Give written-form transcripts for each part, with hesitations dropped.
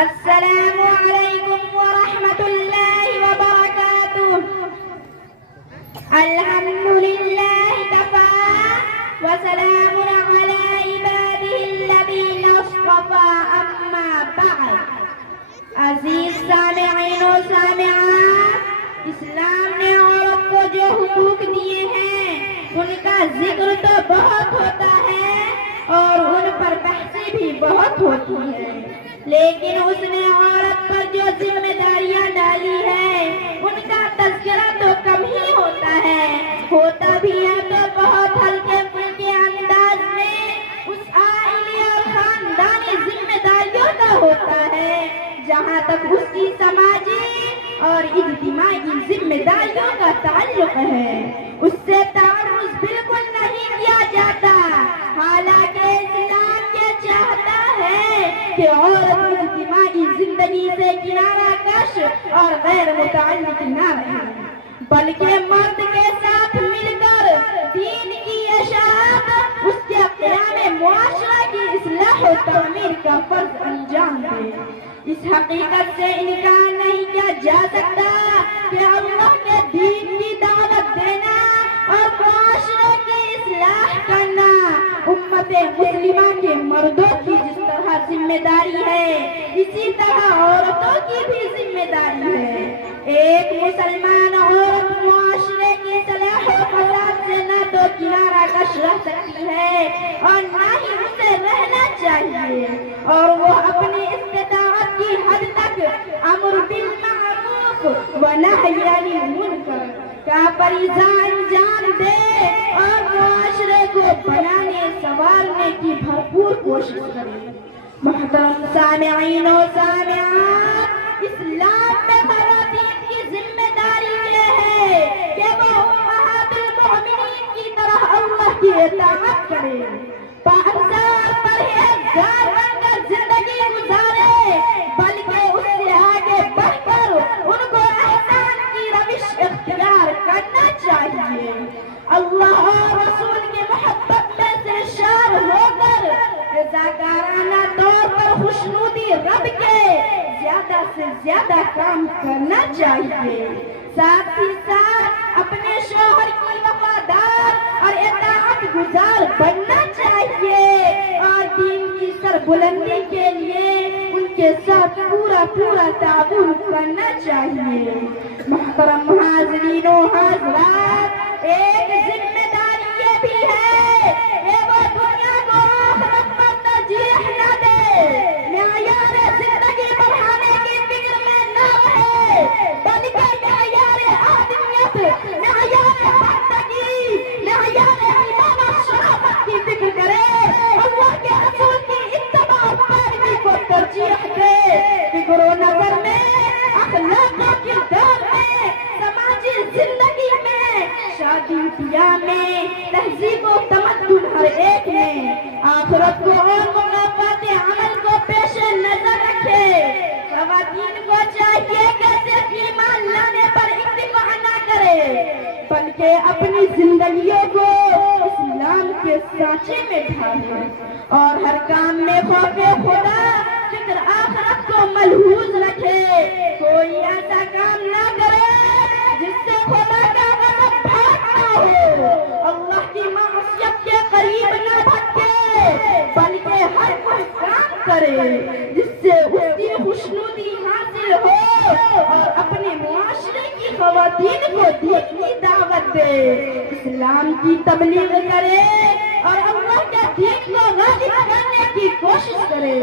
السلام علیکم ورحمۃ اللہ وبرکاتہ۔ الحمد للہ کفی وسلام علی عبادہ الذین اصطفی، اما بعد۔ عزیز سامعین و سامعات، اسلام نے عورت کو جو حقوق دیے ہیں ان کا ذکر تو بہت ہوتا ہے اور ان پر بحثیں بھی بہت ہوتی ہے، لیکن اس نے عورت پر جو ذمہ داریاں ڈالی ہیں ان کا تذکرہ تو کم ہی ہوتا ہے، ہوتا بھی ہے تو بہت ہلکے پھلکے انداز میں اس عائلی اور خاندانی ذمہ داریوں کا ہوتا ہے۔ جہاں تک اس کی سماجی اور اجتماعی ذمہ داریوں کا تعلق ہے اس سے تعرض بالکل نہیں کیا جاتا، حالانکہ اسلام یہ چاہتا ہے کہ عورت اجتماعی زندگی سے کنارہ کش اور غیر متعلق نہ رہے، بلکہ مرد کے ساتھ مل کر دین کی اشاعت، اس کے قیام معاشرہ کی اصلاح و تعمیر کا فرض انجام دے۔ اس حقیقت سے انکار نہیں کیا جا سکتا کہ اللہ کے دین کی دعوت دینا اور معاشرے کی اصلاح کرنا امت مسلمہ کے مردوں کی جس طرح ذمہ داری ہے اسی طرح عورتوں کی بھی ذمہ داری ہے۔ ایک مسلمان عورت معاشرے کی صلاح و فساد سے نہ تو کنارہ کش رہ سکتی ہے اور نہ ہی اسے رہنا چاہیے، اور وہ اپنی استطاعت کی حد تک امر بالمعروف و نہی عن المنکر کا فریضہ انجام دے اور معاشرے کو بنانے سنوارنے کی بھرپور کوشش کرے۔ محترم سامعین و سامعات، اسلام میں خواتین کی ذمہ داری یہ ہے کہ وہ امہات المؤمنین کی طرح اللہ کی اطاعت کرے، پاکیزہ پرہیزگار بن کر زندگی گزارے، بلکہ اس سے آگے بڑھ کر ان کو احسان کی روش اختیار کرنا چاہیے۔ اللہ اور رسول کی محبت میں سرشار ہو کر رضاکارانہ طور پر خوشنودی رب کے زیادہ سے زیادہ کام کرنا چاہیے، ساتھ ہی ساتھ اپنے شوہر کی وفادار اور اطاعت گزار بننا چاہیے اور دین کی سربلندی کے لیے ان کے ساتھ پورا تعاون کرنا چاہیے۔ محترم حاضرین و حاضرات، ایک ذمہ داری یہ بھی ہے کہ وہ دنیا کو آخرت پر ترجیح نہ دے، معیار زندگی بڑھانے کی فکر میں نہ رہے، بلکہ معیار آدمیت، معیار بندگی، معیار ایمان و شرافت کی فکر کرے، اللہ کے رسول کی اتباع اور پیروی کو ترجیح دے، فکر و نظر میں، اخلاق و کردار میں، سماجی زندگی میں، شادی بیاہ میں، تہذیب و تمدن ہر ایک میں آخرت کو اور مقامات عمل کو پیش نظر رکھے۔ خواتین کو چاہیے کہ صرف ایمان لانے پر اکتفا نہ کرے، بلکہ اپنی زندگیوں کو اسلام کے سانچے میں ڈھالے اور ہر کام میں خوف خدا، فکر آخرت کو ملحوظ رکھے۔ کوئی ایسا کام نہ کرے جس سے خدا کا غضب بھاگنا ہو، اللہ کی معصیت کے قریب نہ بھٹکے، بلکہ ہر کوئی کام کرے جس سے اس کی خوشنودی حاصل ہو اور اپنے معاشرے کی خواتین کو دین کی دعوت دے، اسلام کی تبلیغ کرے اور اللہ کے دین کو غالب کرنے کی کوشش کرے۔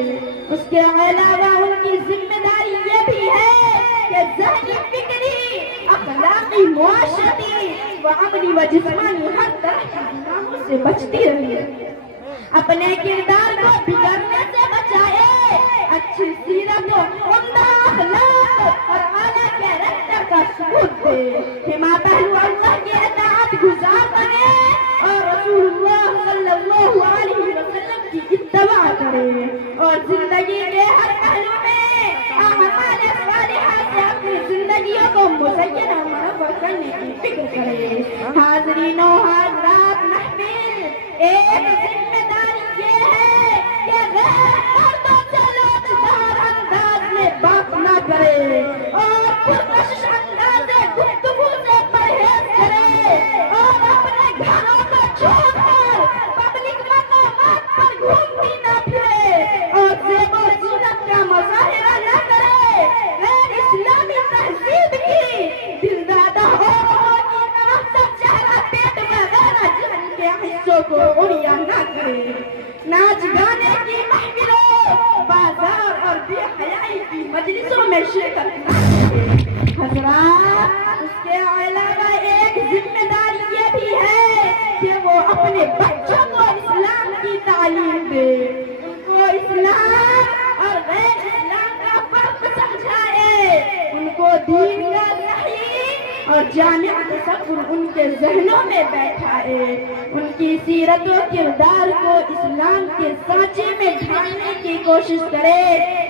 اس کے علاوہ ان کی ذمہ داری یہ بھی ہے کہ ذہنی، فکری، اخلاقی، معاشرتی و عملی و جسمانی ہر طرح کی گناہوں سے بچتی رہے، اپنے کردار کو بگڑنے سے بچائے، اچھی سیرت و عمدہ اخلاق اور اعلیٰ کیریکٹر کا ثبوت دے، ہما پہلو اللہ کی اطاعت گزار بنے اور رسول اللہ صلی اللہ علیہ وسلم کی اتباع کرے اور زندگی کے ہر پہلو میں اعمال صالحہ سے اپنی زندگیوں کو مزین اور منور کرنے کی فکر کرے۔ حاضرین و حاضرات، محفل ایک ذمہ داری یہ ہے کہ غیر مردوں سے لوچدار انداز بے حیائی کی مجلسوں میں شرکت نہ کرے۔ حضرات، اس کے علاوہ ایک ذمہ داری یہ بھی ہے کہ وہ اپنے بچوں کو اسلام کی تعلیم دے، ان کو اسلام اور غیر اسلام کا فرق سمجھائے، ان کو دین کا صحیح اور جامع تصور ان کے ذہنوں میں بیٹھائے، ان کی سیرت و کردار کو اسلام کے سانچے میں ڈھالنے کی کوشش کرے،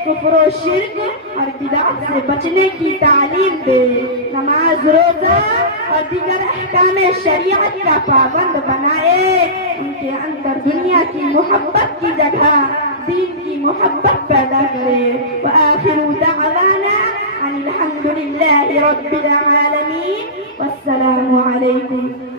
کفر و شرک اور بدعت سے بچنے کی تعلیم دے، نماز، روزہ اور دیگر احکام شریعت کا پابند بنائے، ان کے اندر دنیا کی محبت کی جگہ دین کی محبت پیدا کرے۔ وآخر دعوانا ان الحمد للہ رب العالمین، والسلام علیکم۔